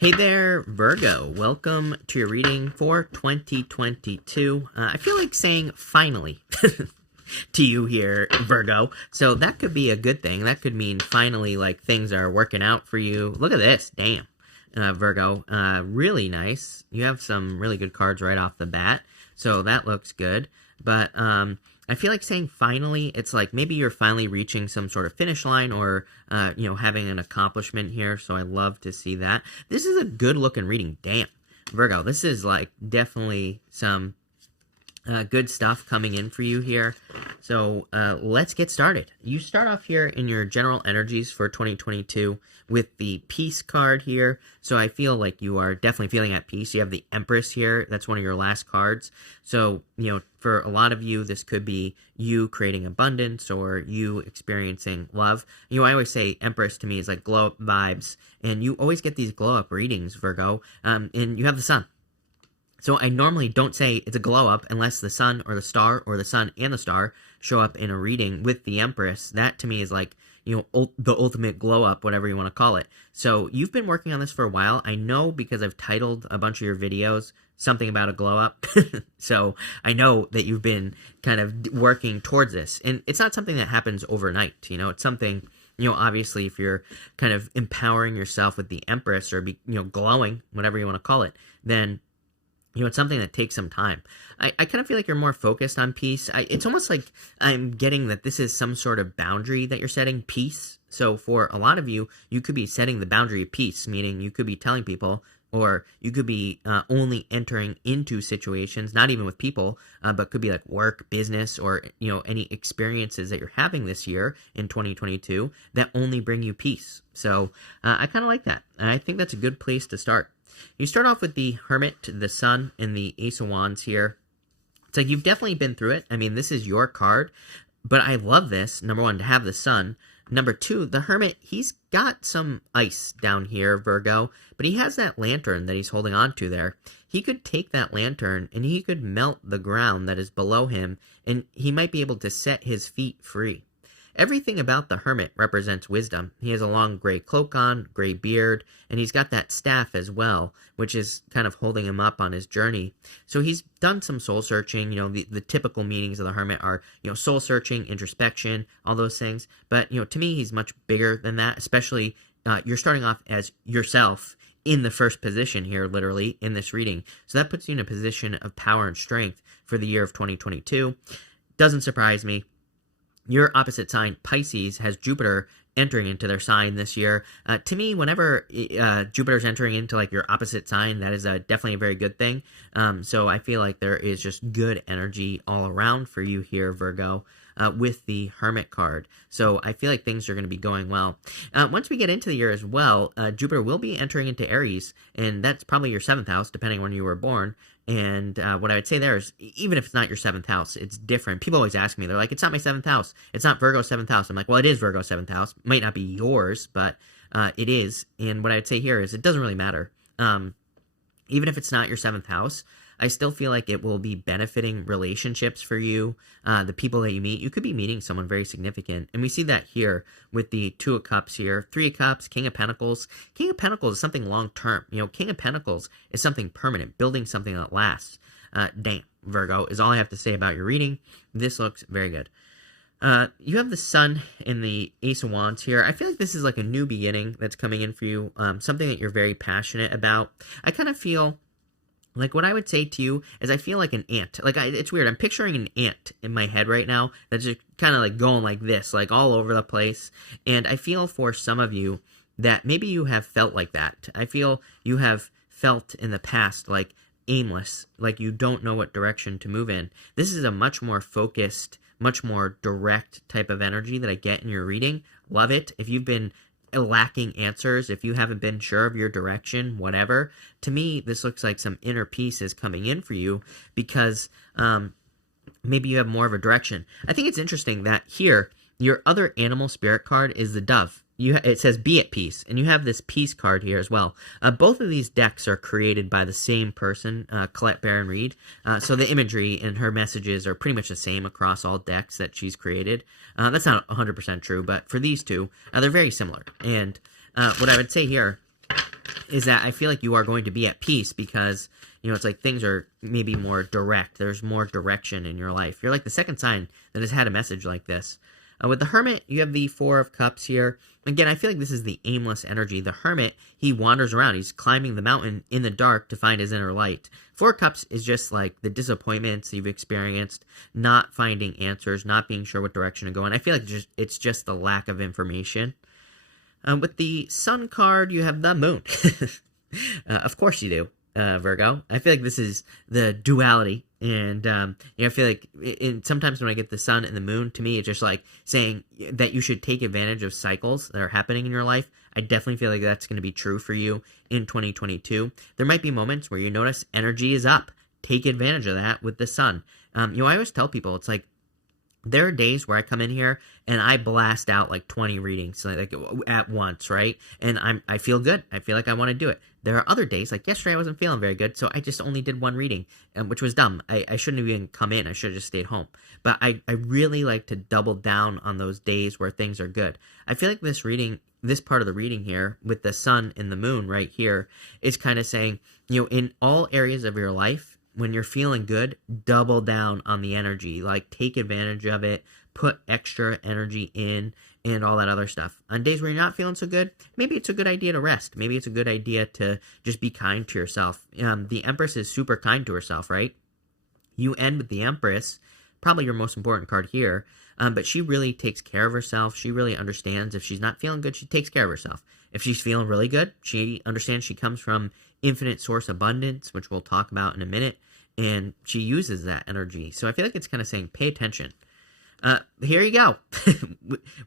Hey there, Virgo. Welcome to your reading for 2022. I feel like saying finally to you here, Virgo. So that could be a good thing. That could mean finally, like, things are working out for you. Look at this. Damn. Virgo. Really nice. You have some really good cards right off the bat. So that looks good. But I feel like saying finally, it's like maybe you're finally reaching some sort of finish line or, having an accomplishment here. So I love to see that. This is a good looking reading. Damn. Virgo, this is like definitely some good stuff coming in for you here. So let's get started. You start off here in your general energies for 2022 with the peace card here. So I feel like you are definitely feeling at peace. You have the Empress here. That's one of your last cards. So, for a lot of you, this could be you creating abundance or you experiencing love. I always say Empress to me is like glow up vibes. And you always get these glow up readings, Virgo. And you have the sun. So I normally don't say it's a glow up unless the sun or the star or the sun and the star show up in a reading with the Empress. That to me is like, the ultimate glow up, whatever you want to call it. So you've been working on this for a while. I know because I've titled a bunch of your videos something about a glow up. So I know that you've been kind of working towards this. And it's not something that happens overnight. It's something, obviously if you're kind of empowering yourself with the Empress or glowing, whatever you want to call it, then it's something that takes some time. I kind of feel like you're more focused on peace. It's almost like I'm getting that this is some sort of boundary that you're setting, peace. So for a lot of you, you could be setting the boundary of peace, meaning you could be telling people, or you could be only entering into situations, not even with people, but could be like work, business, or, any experiences that you're having this year in 2022 that only bring you peace. So I kind of like that. I think that's a good place to start. You start off with the Hermit, the Sun, and the Ace of Wands here. It's like you've definitely been through it. I mean, this is your card, but I love this. Number one, to have the Sun. Number two, the Hermit, he's got some ice down here, Virgo, but he has that lantern that he's holding on to there. He could take that lantern and he could melt the ground that is below him, and he might be able to set his feet free. Everything about the Hermit represents wisdom. He has a long gray cloak on, gray beard, and he's got that staff as well, which is kind of holding him up on his journey. So he's done some soul searching. The typical meanings of the Hermit are, soul searching, introspection, all those things. But, to me, he's much bigger than that, especially you're starting off as yourself in the first position here, literally, in this reading. So that puts you in a position of power and strength for the year of 2022. Doesn't surprise me. Your opposite sign, Pisces, has Jupiter entering into their sign this year. To me, whenever Jupiter's entering into like your opposite sign, that is definitely a very good thing. So I feel like there is just good energy all around for you here, Virgo, with the Hermit card. So I feel like things are going to be going well. Once we get into the year as well, Jupiter will be entering into Aries, and that's probably your 7th house, depending on when you were born. And what I would say there is, even if it's not your 7th house, it's different. People always ask me, they're like, it's not my 7th house. It's not Virgo's 7th house. I'm like, well, it is Virgo's 7th house. Might not be yours, but it is. And what I would say here is it doesn't really matter. Even if it's not your 7th house, I still feel like it will be benefiting relationships for you, the people that you meet. You could be meeting someone very significant. And we see that here with the 2 of Cups here, 3 of Cups, King of Pentacles. King of Pentacles is something long-term. King of Pentacles is something permanent, building something that lasts. Damn, Virgo, is all I have to say about your reading. This looks very good. You have the Sun and the Ace of Wands here. I feel like this is like a new beginning that's coming in for you, something that you're very passionate about. I kind of feel like what I would say to you is I feel like an ant. Like, it's weird. I'm picturing an ant in my head right now that's just kind of like going like this, like all over the place. And I feel for some of you that maybe you have felt like that. I feel you have felt in the past like aimless, like you don't know what direction to move in. This is a much more focused, much more direct type of energy that I get in your reading. Love it. If you've been lacking answers, if you haven't been sure of your direction, whatever, to me, this looks like some inner peace is coming in for you because maybe you have more of a direction. I think it's interesting that here, your other animal spirit card is the dove. It says be at peace, and you have this peace card here as well. Both of these decks are created by the same person, Colette Baron Reed. So the imagery and her messages are pretty much the same across all decks that she's created. That's not 100% true, but for these two, they're very similar. And what I would say here is that I feel like you are going to be at peace because, it's like things are maybe more direct. There's more direction in your life. You're like the second sign that has had a message like this. With the Hermit, you have the Four of Cups here. Again, I feel like this is the aimless energy. The Hermit, he wanders around. He's climbing the mountain in the dark to find his inner light. Four of Cups is just like the disappointments you've experienced, not finding answers, not being sure what direction to go in. I feel like it's just the lack of information. With the Sun card, you have the Moon. Of course you do, Virgo. I feel like this is the duality. And, I feel like sometimes when I get the Sun and the Moon, to me, it's just like saying that you should take advantage of cycles that are happening in your life. I definitely feel like that's going to be true for you in 2022. There might be moments where you notice energy is up. Take advantage of that with the Sun. I always tell people, it's like, there are days where I come in here and I blast out like 20 readings like at once, right? And I feel good. I feel like I want to do it. There are other days, like yesterday I wasn't feeling very good, so I just only did one reading, which was dumb. I shouldn't have even come in. I should have just stayed home. But I really like to double down on those days where things are good. I feel like this part of the reading here with the Sun and the Moon right here is kind of saying, in all areas of your life, when you're feeling good, double down on the energy. Like, take advantage of it, put extra energy in, and all that other stuff. On days where you're not feeling so good, maybe it's a good idea to rest. Maybe it's a good idea to just be kind to yourself. The Empress is super kind to herself, right? You end with the Empress, probably your most important card here, but she really takes care of herself. She really understands if she's not feeling good, she takes care of herself. If she's feeling really good, she understands she comes from infinite source abundance, which we'll talk about in a minute, and she uses that energy. So I feel like it's kind of saying, pay attention. Here you go.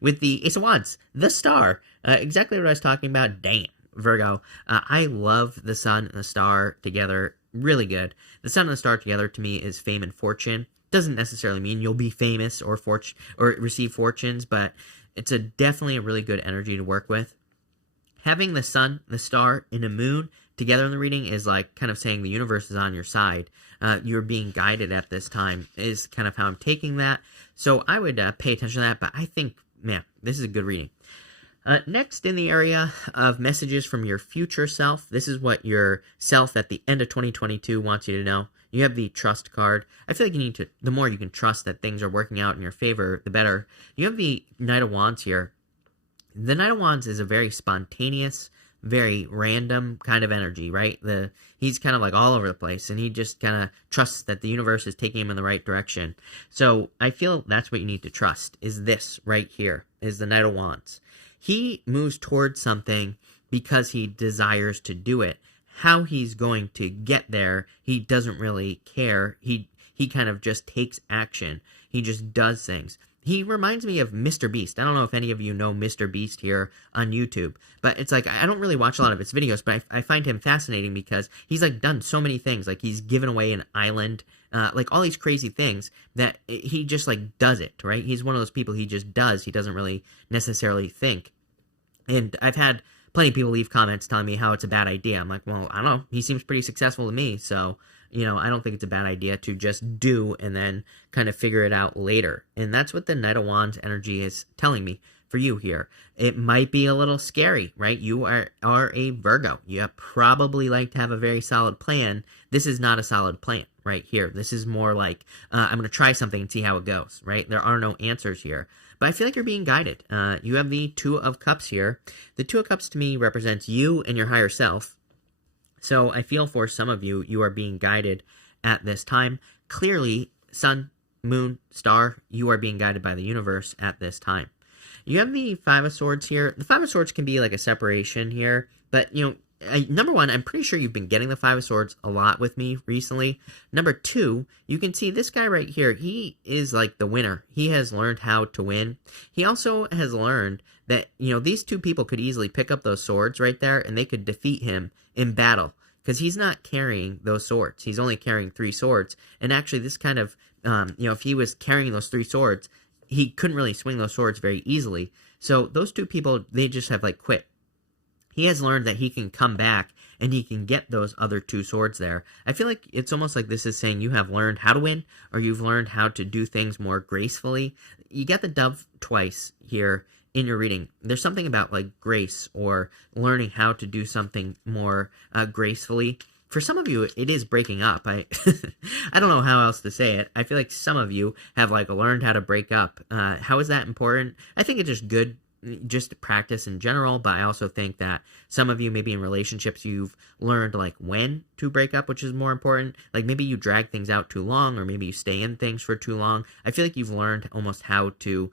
With the Ace of Wands, the Star. Exactly what I was talking about. Damn, Virgo. I love the Sun and the Star together. Really good. The Sun and the Star together to me is fame and fortune. Doesn't necessarily mean you'll be famous or receive fortunes, but it's definitely a really good energy to work with. Having the Sun, the Star, and a Moon together in the reading is like kind of saying the universe is on your side. You're being guided at this time is kind of how I'm taking that. So I would pay attention to that, but I think, man, this is a good reading. Next, in the area of messages from your future self, this is what your self at the end of 2022 wants you to know. You have the Trust card. I feel like you need to, the more you can trust that things are working out in your favor, the better. You have the Knight of Wands here. The Knight of Wands is a very spontaneous, very random kind of energy, right? He's kind of like all over the place, and he just kind of trusts that the universe is taking him in the right direction. So I feel that's what you need to trust, is this right here, is the Knight of Wands. He moves towards something because he desires to do it. How he's going to get there, he doesn't really care. He kind of just takes action. He just does things. He reminds me of Mr. Beast. I don't know if any of you know Mr. Beast here on YouTube, but it's like, I don't really watch a lot of his videos, but I find him fascinating because he's like done so many things. Like, he's given away an island, like all these crazy things that he just like does it, right? He's one of those people, he just does. He doesn't really necessarily think. And I've had plenty of people leave comments telling me how it's a bad idea. I'm like, well, I don't know. He seems pretty successful to me, so I don't think it's a bad idea to just do and then kind of figure it out later. And that's what the Knight of Wands energy is telling me for you here. It might be a little scary, right? You are a Virgo. You probably like to have a very solid plan. This is not a solid plan right here. This is more like, I'm going to try something and see how it goes, right? There are no answers here. But I feel like you're being guided. You have the Two of Cups here. The Two of Cups to me represents you and your higher self. So I feel for some of you, you are being guided at this time. Clearly, Sun, Moon, Star, you are being guided by the universe at this time. You have the Five of Swords here. The Five of Swords can be like a separation here. But, number one, I'm pretty sure you've been getting the Five of Swords a lot with me recently. Number two, you can see this guy right here. He is like the winner. He has learned how to win. He also has learned that, these two people could easily pick up those swords right there and they could defeat him in battle because he's not carrying those swords. He's only carrying 3 swords. And actually this kind of, if he was carrying those 3 swords, he couldn't really swing those swords very easily. So those two people, they just have like quit. He has learned that he can come back and he can get those other 2 swords there. I feel like it's almost like this is saying you have learned how to win, or you've learned how to do things more gracefully. You get the Dove twice here in your reading. There's something about like grace or learning how to do something more gracefully. For some of you, it is breaking up. I I don't know how else to say it. I feel like some of you have like learned how to break up. How is that important? I think it's just good, just to practice in general, but I also think that some of you, maybe in relationships, you've learned like when to break up, which is more important. Like maybe you drag things out too long, or maybe you stay in things for too long. I feel like you've learned almost how to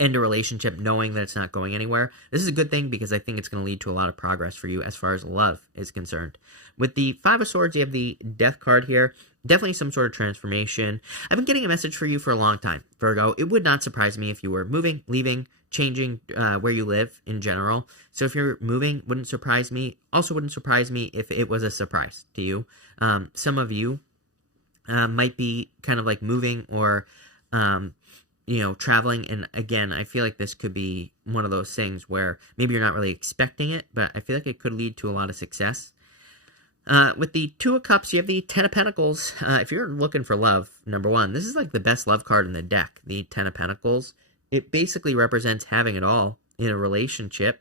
end a relationship knowing that it's not going anywhere. This is a good thing because I think it's going to lead to a lot of progress for you as far as love is concerned. With the Five of Swords, you have the Death card here. Definitely some sort of transformation. I've been getting a message for you for a long time, Virgo. It would not surprise me if you were moving, leaving, changing where you live in general. So if you're moving, wouldn't surprise me. Also wouldn't surprise me if it was a surprise to you. Some of you might be kind of like moving or traveling. And again, I feel like this could be one of those things where maybe you're not really expecting it, but I feel like it could lead to a lot of success. With the Two of Cups, you have the Ten of Pentacles. If you're looking for love, number one, this is like the best love card in the deck, the Ten of Pentacles. It basically represents having it all in a relationship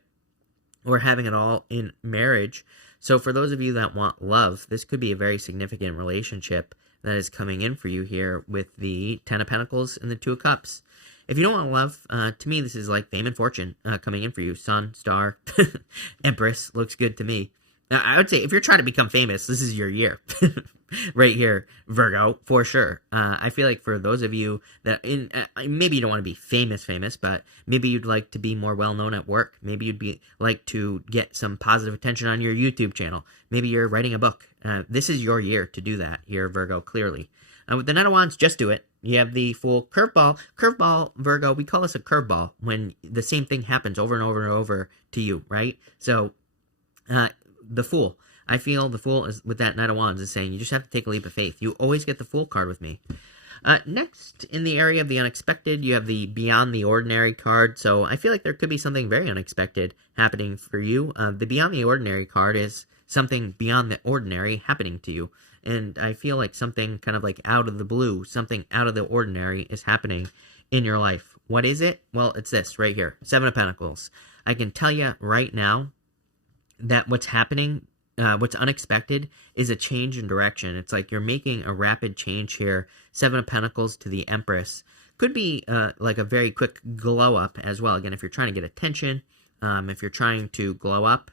or having it all in marriage. So for those of you that want love, this could be a very significant relationship that is coming in for you here with the Ten of Pentacles and the Two of Cups. If you don't want love, to me, this is like fame and fortune coming in for you. Sun, star, Empress looks good to me. I would say if you're trying to become famous, this is your year. Right here, Virgo, for sure. I feel like for those of you that, maybe you don't want to be famous, but maybe you'd like to be more well-known at work. Maybe you'd like to get some positive attention on your YouTube channel. Maybe you're writing a book. This is your year to do that here, Virgo, clearly. With the Knight of Wands, just do it. You have the Fool. Curveball, Virgo, we call this a curveball when the same thing happens over and over and over to you, right? So, the Fool. I feel the Fool is, with that Knight of Wands, is saying you just have to take a leap of faith. You always get the Fool card with me. Next, in the area of the unexpected, you have the Beyond the Ordinary card. So I feel like there could be something very unexpected happening for you. The Beyond the Ordinary card is something beyond the ordinary happening to you. And I feel like something kind of like out of the blue, something out of the ordinary is happening in your life. What is it? Well, it's this right here. Seven of Pentacles. I can tell you right now that what's happening, what's unexpected, is a change in direction. It's like you're making a rapid change here. Seven of Pentacles to the Empress. Could be like a very quick glow up as well. Again, if you're trying to get attention, if you're trying to glow up,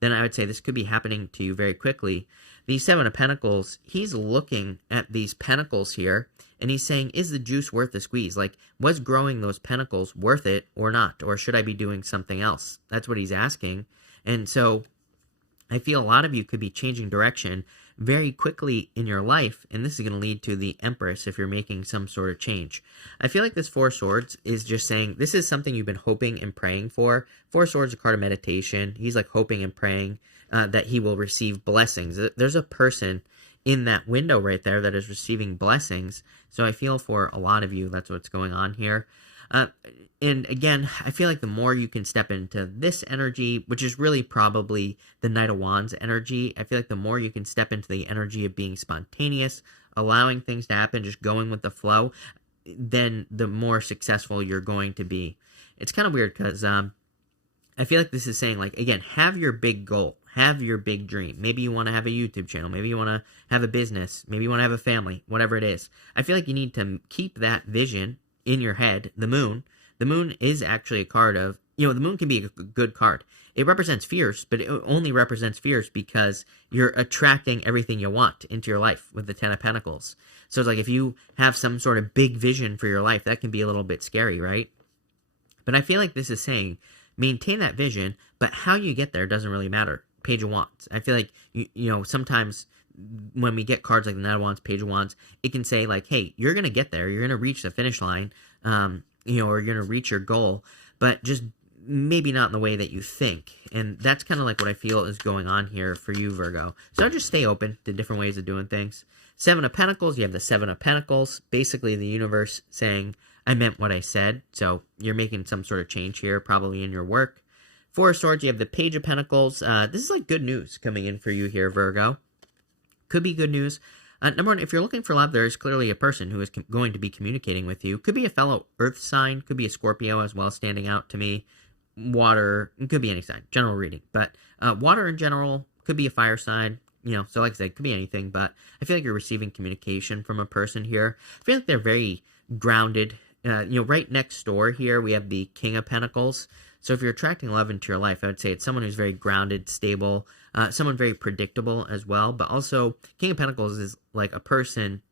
then I would say this could be happening to you very quickly. The Seven of Pentacles, he's looking at these pentacles here, and he's saying, is the juice worth the squeeze? Like, was growing those pentacles worth it or not? Or should I be doing something else? That's what he's asking. And so I feel a lot of you could be changing direction very quickly in your life, and this is going to lead to the Empress if you're making some sort of change. I feel like this Four of Swords is just saying this is something you've been hoping and praying for. Four of Swords is a card of meditation. He's like hoping and praying that he will receive blessings. There's a person in that window right there that is receiving blessings. So I feel for a lot of you, that's what's going on here. And again, I feel like the more you can step into this energy, which is really probably the Knight of Wands energy, I feel like the more you can step into the energy of being spontaneous, allowing things to happen, just going with the flow, then the more successful you're going to be. It's kind of weird because I feel like this is saying, like, again, have your big goal. Have your big dream. Maybe you want to have a YouTube channel. Maybe you want to have a business. Maybe you want to have a family. Whatever it is. I feel like you need to keep that vision in your head. The moon. The moon is actually a card of, the moon can be a good card. It represents fears, but it only represents fears because you're attracting everything you want into your life with the Ten of Pentacles. So it's like if you have some sort of big vision for your life, that can be a little bit scary, right? But I feel like this is saying maintain that vision, but how you get there doesn't really matter. Page of Wands. I feel like, sometimes when we get cards like the Knight of Wands, Page of Wands, it can say like, hey, you're going to get there. You're going to reach the finish line, or you're going to reach your goal, but just maybe not in the way that you think. And that's kind of like what I feel is going on here for you, Virgo. So just stay open to different ways of doing things. Seven of Pentacles, you have the Seven of Pentacles, basically the universe saying, I meant what I said. So you're making some sort of change here, probably in your work. Four of Swords, you have the Page of Pentacles. This is like good news coming in for you here, Virgo. Could be good news. Number one, if you're looking for love, there is clearly a person who is going to be communicating with you. Could be a fellow Earth sign, could be a Scorpio as well, standing out to me. Water, it could be any sign, general reading. But water in general, could be a fire sign, so like I said, could be anything. But I feel like you're receiving communication from a person here. I feel like they're very grounded. Right next door here, we have the King of Pentacles. So if you're attracting love into your life, I would say it's someone who's very grounded, stable, someone very predictable as well. But also, King of Pentacles is like a person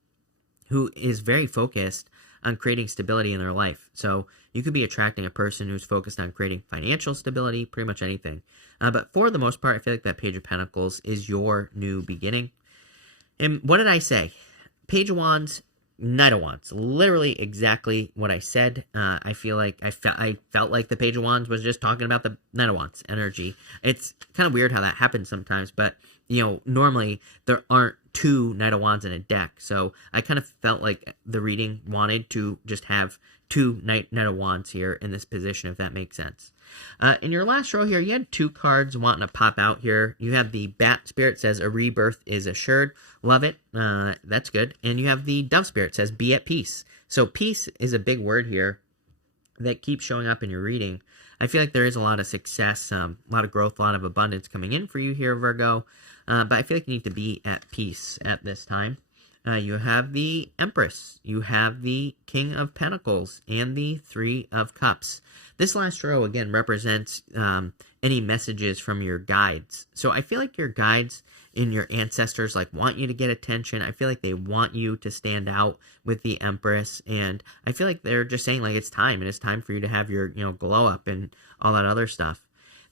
who is very focused on creating stability in their life. So you could be attracting a person who's focused on creating financial stability, pretty much anything. But for the most part, I feel like that Page of Pentacles is your new beginning. And what did I say? Page of Wands, Knight of Wands, literally exactly what I said. I feel like I felt like the Page of Wands was just talking about the Knight of Wands energy. It's kind of weird how that happens sometimes, but normally there aren't two Knight of Wands in a deck, so I kind of felt like the reading wanted to just have two Knight of Wands here in this position, if that makes sense. In your last row here, you had two cards wanting to pop out here. You have the Bat Spirit, says a rebirth is assured. Love it. That's good. And you have the Dove Spirit, says be at peace. So peace is a big word here that keeps showing up in your reading. I feel like there is a lot of success, a lot of growth, a lot of abundance coming in for you here, Virgo. But I feel like you need to be at peace at this time. You have the Empress, you have the King of Pentacles, and the Three of Cups. This last row, again, represents any messages from your guides. So I feel like your guides and your ancestors want you to get attention. I feel like they want you to stand out with the Empress, and I feel like they're just saying it's time, and it's time for you to have your glow up and all that other stuff.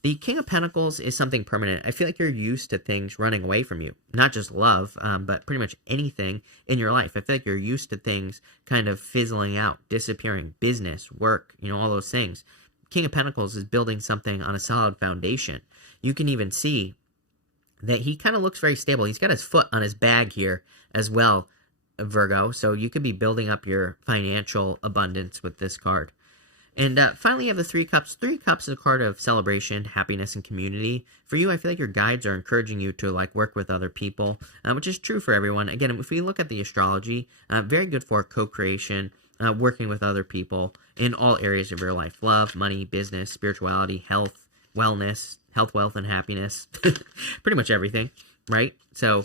The King of Pentacles is something permanent. I feel like you're used to things running away from you. Not just love, but pretty much anything in your life. I feel like you're used to things kind of fizzling out, disappearing, business, work, all those things. King of Pentacles is building something on a solid foundation. You can even see that he kind of looks very stable. He's got his foot on his bag here as well, Virgo. So you could be building up your financial abundance with this card. And finally, you have the Three Cups. Three Cups is a card of celebration, happiness, and community. For you, I feel like your guides are encouraging you to work with other people, which is true for everyone. Again, if we look at the astrology, very good for co-creation, working with other people in all areas of your life. Love, money, business, spirituality, health, wellness, health, wealth, and happiness. Pretty much everything, right? So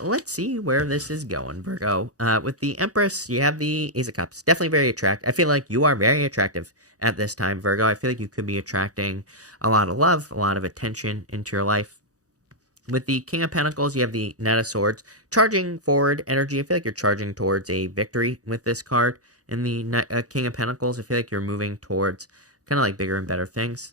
let's see where this is going, Virgo. With the Empress, you have the Ace of Cups. Definitely very attractive. I feel like you are very attractive at this time, Virgo. I feel like you could be attracting a lot of love, a lot of attention into your life. With the King of Pentacles, you have the Knight of Swords. Charging forward energy. I feel like you're charging towards a victory with this card. In the King of Pentacles, I feel like you're moving towards kind of bigger and better things.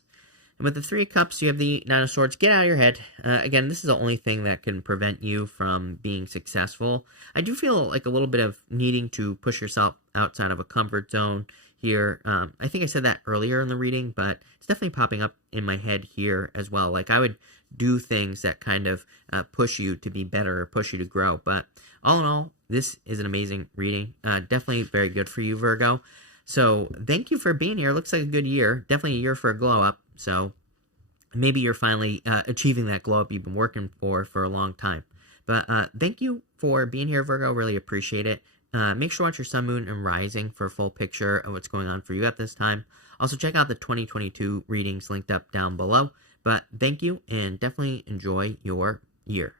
And with the Three of Cups, you have the Nine of Swords. Get out of your head. Again, this is the only thing that can prevent you from being successful. I do feel like a little bit of needing to push yourself outside of a comfort zone here. I think I said that earlier in the reading, but it's definitely popping up in my head here as well. I would do things that kind of push you to be better or push you to grow. But all in all, this is an amazing reading. Definitely very good for you, Virgo. So thank you for being here. Looks like a good year. Definitely a year for a glow up. So maybe you're finally achieving that glow up you've been working for a long time. But thank you for being here, Virgo. Really appreciate it. Make sure to watch your sun, moon, and rising for a full picture of what's going on for you at this time. Also, check out the 2022 readings linked up down below. But thank you, and definitely enjoy your year.